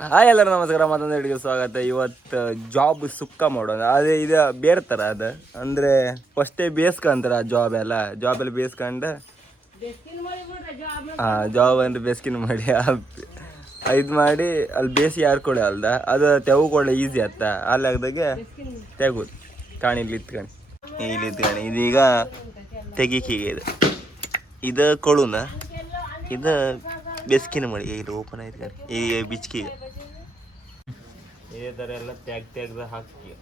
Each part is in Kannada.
ಹಾಯ್ ಎಲ್ಲರೂ ನಮಸ್ಕಾರ, ಮತ್ತೊಂದು ವಿಡಿಯೋಗೆ ಸ್ವಾಗತ. ಇವತ್ತು ಜಾಬ್ ಸುಕ್ಕ ಮಾಡೋಣ. ಅದೇ ಇದು ಬೇರೆ ಥರ ಅದು ಅಂದರೆ ಫಸ್ಟೇ ಬೇಯಿಸ್ಕೊಂತಾರೆ ಆ ಜಾಬೆಲ್ಲ ಬೇಯಿಸ್ಕೊಂಡು ಜಾಬ್ ಅಂದರೆ ಬೇಸ್ಕಿನ ಮಾಡಿ ಇದು ಮಾಡಿ ಅಲ್ಲಿ ಬೇಸಿ ಯಾರ್ಕೊಳ್ಳಿ ಅಲ್ದ ಅದು ತೆವ್ಕೊಳ್ಳೆ ಈಸಿ ಆತ್ತ. ಅಲ್ಲಿ ಆಗ್ದಾಗೆ ತೆಗೋದು ಇಲ್ಲಿ ಇತ್ಕೊಂಡು ಇದೀಗ ತೆಗಿಕೀಗೆ ಇದು ಕೊಳುನ ಇದು ಬೆಸ್ಕಿನ ಮಾಡಿ ಇಲ್ಲಿ ಓಪನ್ ಆಯ್ತು ಈ ಬಿಚ್ಕಿಗೆ ಇದೇ ಥರ ಎಲ್ಲ ತೆಗ್ದು ಹಾಕಿ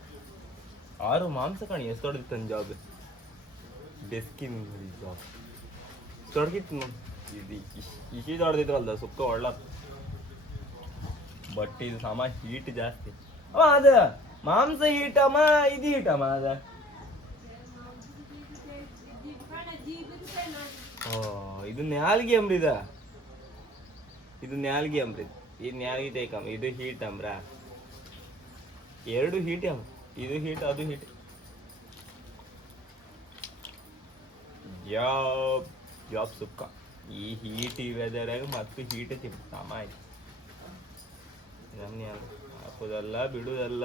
ಆರು ಮಾಂಸ ಕಾಣಿ ಎಷ್ಟು ತೊಡಗಿತ್ತು ಜಾಬ್ ಬೆಸ್ಕಿನ ಮಾಡಿ ಜಾಬ್ ತೊಡಗಿತ್ತು ಇದು ಇಶಿ ದೊಡ್ದಿತ್ತು ಅಲ್ದ ಸುಕ್ಕ ಒಳ್ಳ ಬಟ್ ಇದು ಸಮ ಹೀಟ್ ಜಾಸ್ತಿ ಅದ ಮಾಂಸ ಹೀಟಮ್ಮ ಇದು ಹೀಟಮ್ಮ ಅದ ಇದು ನ್ಯಾಲ್ಗೆ ಅಂಬ್ರಿದ ಇದು ನ್ಯಾಲ್ಗೆ ಅಂಬ್ರಿದ್ ಇದು ನ್ಯಾಲ್ಗೆ ತೇಕಮ್ಮ ಇದು ಹೀಟ್ ಅಂಬ್ರ ಎರಡು ಹೀಟ್ ಅಮ್ಮ ಇದು ಹೀಟ್ ಅದು ಹೀಟ್ ಜಾಬ್ ಸುಕ್ಕ ಈ ಹೀಟ್ ವೆದರಾಗ ಮತ್ತು ಹೀಟ್ ತಿಂಪ ಸಮ ಆಯ್ತು ನಮ್ಗೆ ಹಾಕೋದಲ್ಲ ಬಿಡುದಲ್ಲ.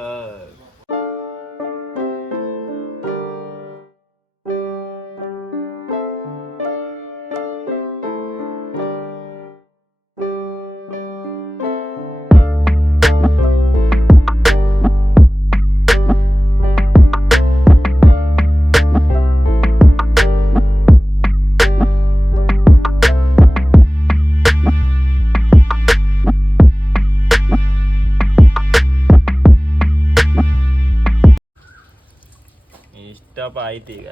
ಇಷ್ಟಪ್ಪ ಆಯ್ತು ಈಗ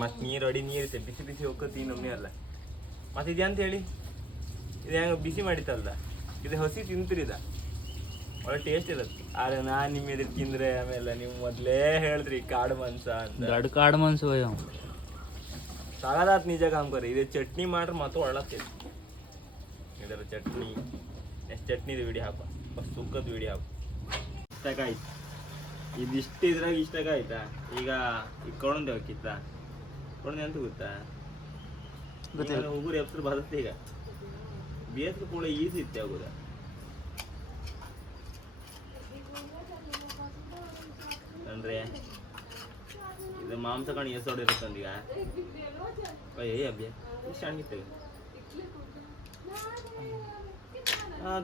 ಮತ್ತೆ ನೀರು ಅಡಿ ನೀರು ಬಿಸಿ ಬಿಸಿ ಹೋಗ್ತಿ ನಮ್ನೆ ಅಲ್ಲ ಮತ್ತೆ ಇದೆ ಅಂತ ಹೇಳಿ ಇದು ಹೆಂಗ ಬಿಸಿ ಮಾಡಿತ್ತಲ್ದ ಇದು ಹಸಿ ತಿಂತಿರಿದ ಒಳ್ಳೆ ಟೇಸ್ಟ್ ಇರತ್ತೆ. ಆದ್ರೆ ನಾನ್ ನಿಮ್ಮ ಎದುರು ತಿಂದ್ರೆ ಆಮೇಲೆ ನೀವು ಮೊದ್ಲೇ ಹೇಳಿದ್ರಿ ಕಾಡು ಮಾಂಸ ಅಂತ ಕಾಡು ಮಾಂಸ ಸಾಗದಾತ್ ನಿಜ ಕಾಮ್ಕರಿ. ಇದು ಚಟ್ನಿ ಮಾಡ್ರೆ ಮತ್ತು ಒಳ್ಳತ್ತೈತಿ ಇದರ ಚಟ್ನಿ ಎಷ್ಟು ಚಟ್ನಿದು ವಿಡಿಯೋ ಹಾಕ ಸುಕ್ಕದ ವಿಡಿಯೋ ಹಾಕು ಇಷ್ಟಕ್ಕಾಯ್ತು. ಇದಿಷ್ಟು ಇದ್ರಾಗ ಇಷ್ಟಾಗ ಆಯ್ತಾ. ಈಗ ಕೊಡಂದೆ ಹೋಗಿತ್ತ ಕೊಡಂದೆ ಅಂತ ಗೊತ್ತಾ ಉಗುರು ಎಪ್ಸರು ಬರುತ್ತೆ. ಈಗ ಬೇಸ್ರು ಕೂಡ ಈಸಿ ಇತ್ತೆ ಆಗುದ ಅಂದ್ರೆ ಇದು ಮಾಂಸ ಕಣಿ ಎಸೋಡ್ ಇರುತ್ತಂದೀಗ ಅಭ್ಯ ಇಷ್ಟು ಅಣ್ಗಿತ್ತೇವೆ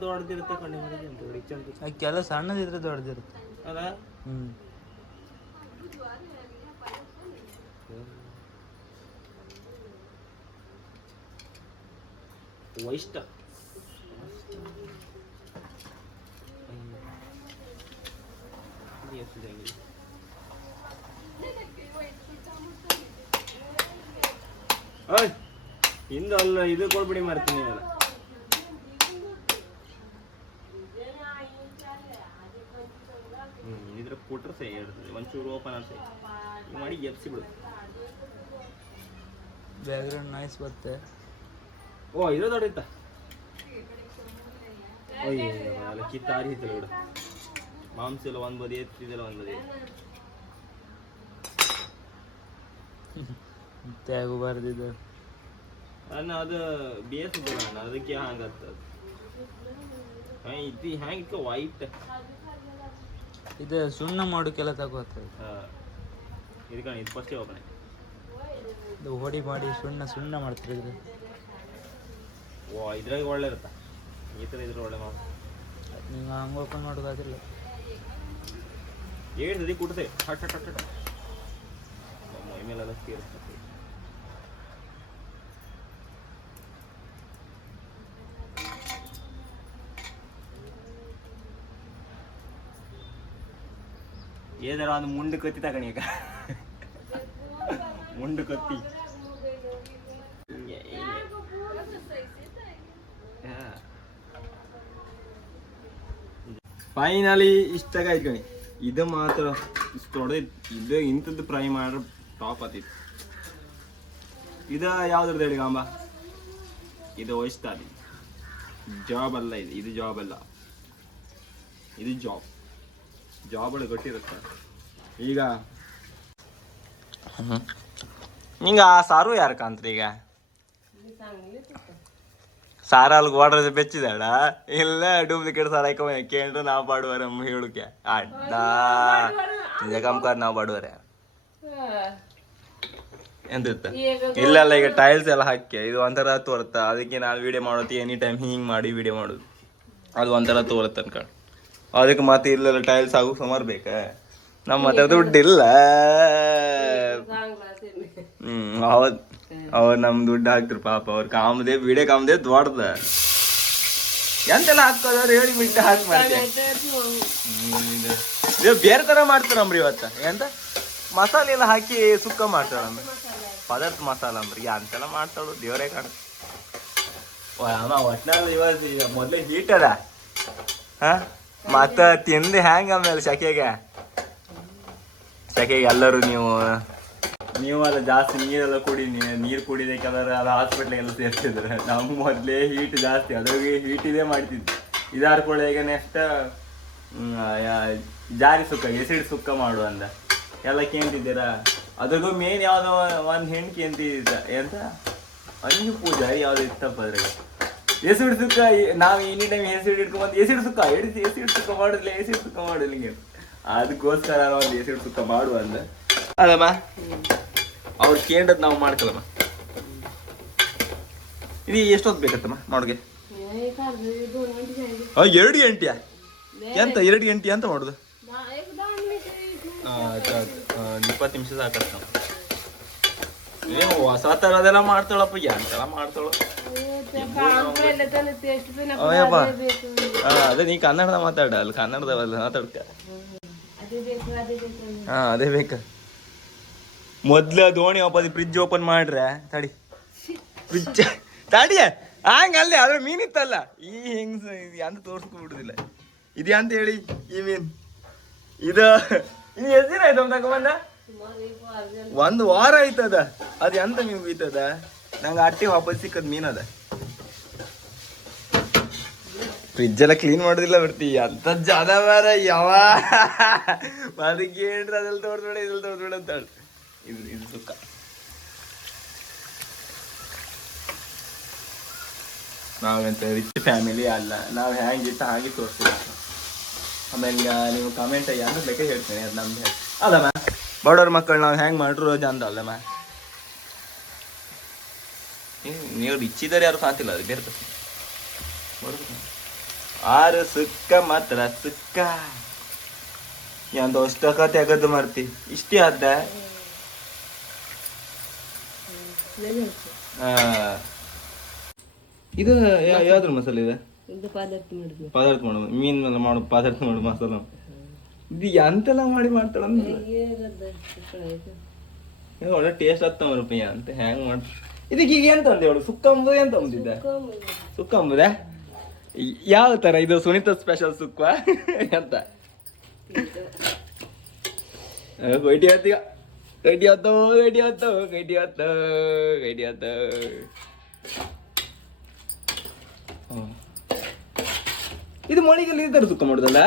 ದೊಡ್ಡದಿರುತ್ತೆ ಕಣ್ಣಿ ಮಾಡಿದೆ ಕೆಲ ಸಣ್ಣದಿದ್ರೆ ದೊಡ್ಡದಿರುತ್ತೆ ಅದ ವೈಷ್ಟ ಹಿಂದೆ ಅಲ್ಲ ಇದು ಕೊಡ್ಬಿಡಿ ಮಾಡ್ತೀನಿ ಅಲ್ಲ ಇದ್ರ ಕೊಟ್ರೆ ಸೈ ಇರ್ತದೆ ಒಂಚೂರು ಓಪನ್ ಅಂತ ಮಾಡಿ ಎಪ್ಸಿ ಬಿಡು. ಬ್ಯಾಕ್ಗ್ರೌಂಡ್ ನಾಯ್ಸ್ ಬರುತ್ತೆ. ಓ ಇದು ದೊಡ್ಡ ಅಲ್ಲ ಕಿತ್ತಾರಿ ಇತ್ತಲ್ಲ ಬಿಡು. ಮಾಂಸ ಎಲ್ಲ ಒಂದ್ ಬದಿ ಎತ್ತಿದೆಲ್ಲ ಒಂದ್ ಬದಿ ತ್ಯಾಗು ಬಾರ್ದಿದ್ದು ಅನ್ನ ಅದು ಬೇಯಿಸಿದ್ರು ನಾನು ಅದಕ್ಕೆ ಹಂಗತ್ತದ ಇದು ಹ್ಯಾಂಗ ವೈಟ್ ಇದು ಸುಣ್ಣ ಮಾಡೋಕ್ಕೆಲ್ಲ ತಗೋತದೆ. ಇದು ಕಣ ಇದು ಫಸ್ಟೇ ಓಪನ್ ಇದು ಹೊಡಿ ಮಾಡಿ ಸುಣ್ಣ ಮಾಡ್ತಿದ್ರು. ಓ ಇದ್ರಾಗ ಒಳ್ಳೆ ಇರುತ್ತಾ ಈ ಥರ ಇದ್ರೆ ಒಳ್ಳೆ ಮಾಂಸ. ನೀವು ಹಂಗೆ ಓಪನ್ ಮಾಡೋದಾಗಿಲ್ಲ ಏಳು ಸರಿ ಕೊಡ್ತೇವೆ ಹಟ್ ಹಟ್ ಹಟ್ ಹಟ್ ಮೈ ಮೇಲೆಲ್ಲ ಸೇರಿಸ್ತದೆ. ಏನಾರ ಒಂದು ಮುಂಡು ಕತ್ತಿ ತಗಣಿ ಈಗ ಮುಂಡು ಕತ್ತಿ ಫೈನಲಿ ಇಷ್ಟಾಗ ಆಯ್ತು. ಇದು ಮಾತ್ರ ಇಷ್ಟು ಹೊಡೆದಿತ್ತು. ಇದು ಇಂಥದ್ದು ಫ್ರೈ ಮಾಡ್ರೆ ಟಾಪ್ ಆತಿತ್ತು. ಇದು ಯಾವ್ದ್ರದ್ದು ಹೇಳಿ ಗಾಂಬ ಇದು ವಹಿಸ್ತಾರಿ ಜಾಬ್ ಅಲ್ಲ ಇದು ಜಾಬ್ ಅಲ್ಲ ಇದು ಜಾಬ್ ಒಳಗೆ ಗೊತ್ತಿರುತ್ತೆ. ಈಗ ನಿಂಗೆ ಆ ಸಾರು ಯಾರು ಕಾಂತ್ರಿ ಈಗ ಸಾರಾಲ್ಗೆ ವಾಡ್ರ ಬೆಚ್ಚಿದಾಳ ಇಲ್ಲ ಡೂಪ್ಲಿಕೇಟ್ ಸಾರ ಕೇಂದ್ರ ನಾವು ಬಾಡುವರೆ ಹೇಳುಕೆ ಅಡ್ಡ ನಿಜ ಕಮ್ಕಾರ್ ನಾವು ಬಾಡುವರೆ ಎಂತ ಇಲ್ಲ ಈಗ ಟೈಲ್ಸ್ ಎಲ್ಲ ಹಾಕಿ ಇದು ಒಂಥರ ತೋರುತ್ತ ಅದಕ್ಕೆ ನಾವು ವಿಡಿಯೋ ಮಾಡೋತಿ ಎನಿ ಟೈಮ್ ಹಿಂಗ್ ಮಾಡಿ ವಿಡಿಯೋ ಮಾಡೋದು ಅದು ಒಂಥರ ತೋರುತ್ತೆ ಅನ್ಕೊಂಡು ಅದಕ್ಕೆ ಮತ್ತೆ ಇಲ್ಲೆಲ್ಲ ಟೈಲ್ಸ್ ಆಗು ಸುಮಾರು ಬೇಕ ನಮ್ಮ ಹತ್ರ ದುಡ್ಡಿಲ್ಲ ಅವ್ರು ನಮ್ ದುಡ್ಡು ಹಾಕ್ತಿರು ಪಾಪ ಅವ್ರ ಕಾಮದೇ ವಿಡಿಯೋ ಕಾಮದೇ ದೊಡ್ಡದ ಎಂತೆಲ್ಲ ಹಾಕೋದವ್ರು ಹೇಳಿ ಬಿಟ್ಟು ಹಾಕಿ ಮಾಡ್ತೀವಿ ಬೇರೆ ತರ ಮಾಡ್ತಾರಮ್ರಿ ಇವತ್ತ ಎಂತ ಮಸಾಲೆ ಎಲ್ಲ ಹಾಕಿ ಸುಕ್ಕ ಮಾಡ್ತಾಳಂಬ್ರಿ ಪದಾರ್ಥ ಮಸಾಲ ಅಂಬ್ರಿ ಅಂತೆಲ್ಲ ಮಾಡ್ತಾಳು ದೇವರೇ ಕಾಣ ಒಟ್ನಲ್ಲಿ ಇವತ್ತು ಮೊದ್ಲೇ ಹೀಟ್ ಅದ ಹ ಮತ್ತ ತಿಂದು ಹ್ಯಾಂಗ ಆಮೇಲೆ ಸೆಕೆಗೆ ಎಲ್ಲರೂ ನೀವು ಅಲ್ಲ ಜಾಸ್ತಿ ನೀರೆಲ್ಲ ನೀರು ಕುಡಿದೆ ಕೆಲವರು ಅದು ಹಾಸ್ಪಿಟ್ಲಿಗೆಲ್ಲ ಸೇರ್ತಿದ್ರು ನಮ್ಗೆ ಮೊದಲೇ ಹೀಟ್ ಜಾಸ್ತಿ ಅದ್ರಿಗೆ ಹೀಟ್ ಇದೇ ಮಾಡ್ತಿದ್ವಿ ಇದಾರ್ಕೊಳ್ಳೆ ಈಗ ನೆಕ್ಸ್ಟ್ ಜಾರಿ ಸುಕ್ಕ ಎಸಿಡ್ ಸುಕ್ಕ ಮಾಡು ಅಂದ ಎಲ್ಲ ಕೇಂತಿದ್ದೀರಾ ಅದ್ರಿಗೂ ಮೇನ್ ಯಾವ್ದೋ ಒಂದು ಹೆಣ್ಣು ಕೇಂತಿದ್ದ ಎಂತ ಅಂಜು ಪೂಜಾ ಯಾವ್ದು ಇತ್ತಪ್ಪ ಅದ್ರಾಗ ಎಸಿಡ್ ಸುಕ್ಕ ನಾವು ಎನಿ ಟೈಮ್ ಎಸಿಡ್ ಇಟ್ಕೊಂಡ್ಬಂದು ಎಸಿಡ್ ಸುಕ್ಕ ಎಸಿಡ್ ಸುಕ್ಕ ಮಾಡಿದ್ಲೆ ಎಸಿಡ್ ಸುಕ್ಕ ಮಾಡಿಲ್ಲ ಅದಕ್ಕೋಸ್ಕರ ಒಂದು ಎಸಿಡ್ ಸುಕ್ಕ ಮಾಡು ಅಂದ ಅದಮ್ಮ ಅವ್ರು ಕೇಂದ್ರದ್ ನಾವು ಮಾಡ್ಕಲ್ಲಮ್ಮ ಇದು ಎಷ್ಟೊತ್ತು ಬೇಕತ್ತಮ್ಮ ಮಾಡೋಗೆ 2 ಗಂಟೆಯಾ ಎಂತ 2 ಗಂಟೆ ಅಂತ ಮಾಡುದು 20 ನಿಮಿಷ ಸಾಕತ್ತ ನೀವು ಹೊಸ ಥರದೆಲ್ಲ ಮಾಡ್ತಾಳಪ್ಪ ಎಂತೆಲ್ಲ ಮಾಡ್ತಾಳು ಅದೇ ನೀ ಕನ್ನಡದ ಮಾತಾಡ ಅಲ್ಲಿ ಕನ್ನಡದವಲ್ಲ ಮಾತಾಡ್ಕ ಅದೇ ಬೇಕ ಮೊದ್ಲು ದೋಣಿ ಫ್ರಿಜ್ ಓಪನ್ ಮಾಡ್ರೆ ತಡಿ ಫ್ರಿಜ್ ತಡಿಯ ಹಂಗ ಅಲ್ಲೇ ಅದ್ರ ಮೀನಿತ್ತಲ್ಲ ಈ ಹಿಂಗ್ಸ್ ಅಂತ ತೋರ್ಸ್ಕೊಂಡ್ಬಿಡುದಿಲ್ಲ ಇದು ಅಂತ ಹೇಳಿ ಈ ಮೀನ್ ಇದು ಇನ್ನು ಎಷ್ಟು ದಿನ ಆಯ್ತು ತಗೊಂಬಂದ 1 ವಾರ ಆಯ್ತದ ಅದು ಎಂತ ಮೀನ್ ಬೀತದ ನಂಗೆ ಅಟ್ಟಿ ವಾಪಸ್ ಸಿಕ್ಕದ್ ಮೀನ್ ಅದ ಫ್ರಿಜ್ ಎಲ್ಲ ಕ್ಲೀನ್ ಮಾಡೋದಿಲ್ಲ ಬರ್ತಿ ಅಂತ ಜನ ಬಾರ ಯಾವ ಅದಕ್ಕೆ ಹೇಳ್ರಿ ಅದ್ರಲ್ಲಿ ತೋರ್ಸ್ಬೇಡ ಇದ್ರಲ್ಲಿ ತೋರ್ಸ್ಬೇಡ ಅಂತ ಇದು ಸುಕ್ಕ ನಾವೆಂತ ರಿಚ್ ಫ್ಯಾಮಿಲಿ ಅಲ್ಲ ನಾವು ಹೆಂಗಿತ್ತು ಹಾಗೆ ತೋರಿಸ್ತೀವಿ ಆಮೇಲೆ ನೀವು ಕಮೆಂಟ್ ಯಾರು ಬೇಕಾ ಹೇಳ್ತೀನಿ ಅದು ನಮ್ದು ಅಲ್ಲಮ್ಮ ಬಡವ್ರ ಮಕ್ಕಳು ನಾವು ಹೆಂಗೆ ಮಾಡ್ರು ಚಂದ ಅಲ್ಲಮ್ಮ ನೀವು ರಿಚ್ ಇದ್ದಾರೆ ಯಾರು ಕಾಣ್ತಿಲ್ಲ ಅದು ಬೇರೆ ಆರು ಸುಕ್ಕ ಮಾತ್ರ ಸುಕ್ಕ ಎಂತ ಅಷ್ಟಕ್ಕ ತೆಗದು ಮಾಡ್ತಿ ಇಷ್ಟೇ ಆದ ಇದು ಯಾವ್ದ್ರ ಮಸಾಲೆ ಇದೆ ಪದಾರ್ಥ ಮಾಡು ಮೀನೆಲ್ಲ ಮಾಡು ಪದಾರ್ಥ ಮಾಡು ಮಸಾಲ ಇದು ಎಂತೆಲ್ಲ ಮಾಡ್ತಾಳ ಒಳ್ಳೆ ಟೇಸ್ಟ್ ಆಗ್ತಾವ ರೂಪಾಯಿ ಅಂತ ಹೆಂಗ್ ಮಾಡ್ ಇದಕ್ಕೆ ಈಗ ಎಂತ ಅಂದ ಹೇಳು ಸುಕ್ಕ ಅಂಬುದು ಎಂತ ಅಂಬುದಿದ್ದ ಸುಕ್ಕ ಅಂಬುದ ಯಾವ ತರ ಇದು ಸುನೀತಾ ಸ್ಪೆಷಲ್ ಸುಕ್ಕ ಅಂತ ಗೈಟಿ ಆತೀಗ ಗೈಟಿ ಆತ ಇದು ಮಳಿಗೆಲ್ಲ ಈ ತರ ಸುಕ್ಕ ಮಾಡುದಲ್ಲ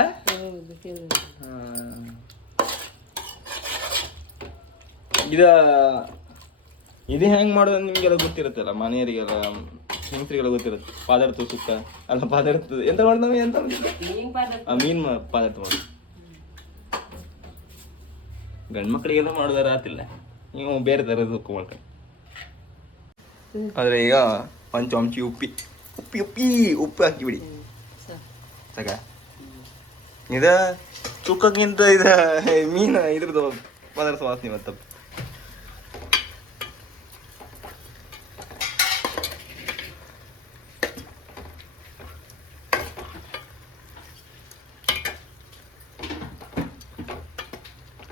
ಇದು ಹೆಂಗ್ ಮಾಡೋದು ನಿಮ್ಗೆಲ್ಲ ಗೊತ್ತಿರುತ್ತಲ್ಲ ಮನೆಯವರಿಗೆಲ್ಲ ಹೆಂಗಸರಿಗೆಲ್ಲ ಗೊತ್ತಿರುತ್ತೆ ಪದಾರ್ಥ ಸುಕ್ಕ ಅಲ್ಲ ಪದಾರ್ಥ ಎಂತ ಮಾಡ್ದವ ಎಂತ ಮೀನ್ ಪದಾರ್ಥ ಮಾಡ ಗಂಡ್ ಮಕ್ಕಳಿಗೆಲ್ಲ ಮಾಡೋದಾರ ಆತಿಲ್ಲ ನೀವು ಬೇರೆ ತರ ಸುಕ್ಕ ಮಾಡ್ಕೊಂಡು ಆದ್ರೆ ಈಗ ಒಂದು ಚಮಚಿ ಉಪ್ಪು ಹಾಕಿಬಿಡಿ ಸಾಕ ಇದ ಚುಕ್ಕಕ್ಕಿಂತ ಇದ ಮೀನ ಇದ್ರದ್ದು ಪದಾರ್ಥ ವಾಸನೆ ಮತ್ತಪ್ಪ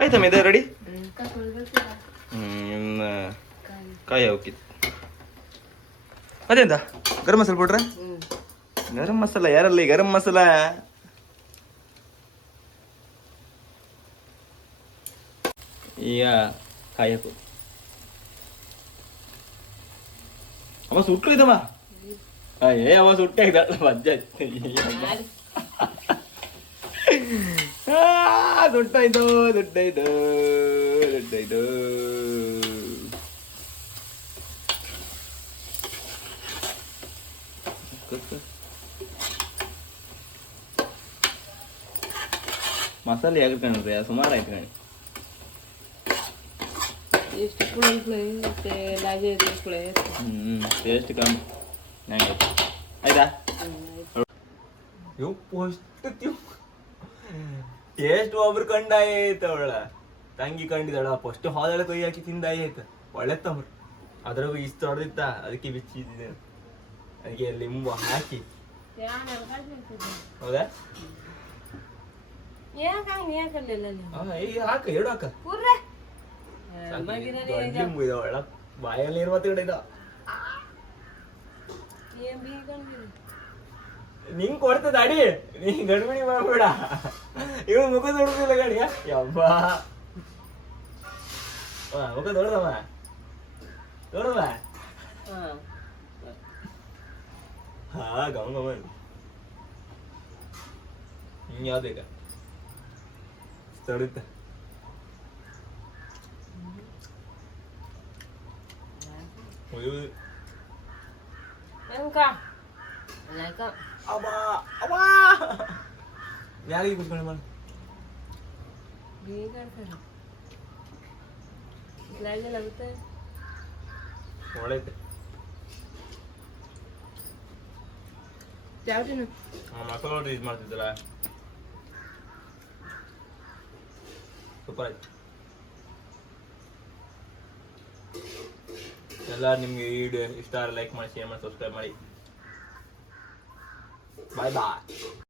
ಆಯ್ತಮ್ಮ ಇದೆ ರೆಡಿ ಕಾಯಿ ಹೋಗಿತ್ತು ಅದೇಂತ ಗರಂ ಮಸಾಲ ಬಿಡ್ರ ಗರಂ ಮಸಾಲ ಯಾರಲ್ಲಿ ಗರಂ ಮಸಾಲ ಈಗ ಕಾಯಿ ಹಾಕು ಅವ ಸುಟ್ಟಿದವ ಅವ ಸುಟ್ಟೆ ಮಜ್ಜ ದುಡ್ಡಾಯ್ತು ಮಸಾಲೆ ಯಾಕೆ ಕಣ್ರಿ ಸುಮಾರು ಆಯ್ತು ಕಣಿ ಎಷ್ಟು ಕುಳಿ ಮತ್ತೆ ಲಾಜೆ ಕುಳಿ ಟೇಸ್ಟ್ ಕಮ್ಮಿ ನಂಗೆ ಆಯ್ತಾ ಟೇಸ್ಟ್ ಒಬ್ರು ಕಂಡಾಯ್ತ ಅವಳ ತಂಗಿ ಕಂಡಿದ್ದಾಳ ಫಸ್ಟ್ ಹಾಲೆಲ್ಲ ಕೈ ಹಾಕಿ ತಿಂದಾಯ್ತು ಒಳ್ಳೆ ತಮ್ರು ಅದ್ರಾಗ ಇಷ್ಟು ಹೊಡೆದಿತ್ತ ಅದಕ್ಕೆ ಬಿಚ್ಚಿದ್ದೆ ಅದಕ್ಕೆ ಲಿಂಬು ಹಾಕಿ ಹೌದಾ ಈಗ ಹಾಕ ಎರಡು ಹಾಕ ಲಿಂಬು ಇದಾವ ಒಳ ಬಾಯಲ್ಲಿ ಇರುವತ್ತ ಕಡೆ ಇದಾವ ನಿಂಗ್ ಕೊಡ್ತದ ಅಡಿ ನೀ ಗಡ್ಬಿಡಿ ಮಾಡ್ಬೇಡ ಇವ್ ಮುಖ ದೊಡ್ಡದಿಲ್ಲ ಗಡಿಯ ಯಬ್ಬ ಮುಖ ದೊಡ್ಡದಮ್ಮ ದೊಡ್ಡದ ಹಾ ಗಮ ಗಮ ಹಿಂಗ್ ಯಾವ್ದೀಗ ತಡಿತ ಯಾರಿಗೆ ಕುತ್ಕೊಂಡು ಮಾಡಿ ಒಳ್ಳೈತೆ ಮಸಾಲ ಯೂಸ್ ಮಾಡ್ತಿದ್ದಲ್ಲ ಸೂಪರ್ ಆಯ್ತು ಎಲ್ಲ ನಿಮ್ಗೆ ಈ ವಿಡಿಯೋ ಇಷ್ಟ ಲೈಕ್ ಮಾಡಿ ಶೇರ್ ಮಾಡಿ ಸಬ್ಸ್ಕ್ರೈಬ್ ಮಾಡಿ ಬಾಯ್ ಬಾಯ್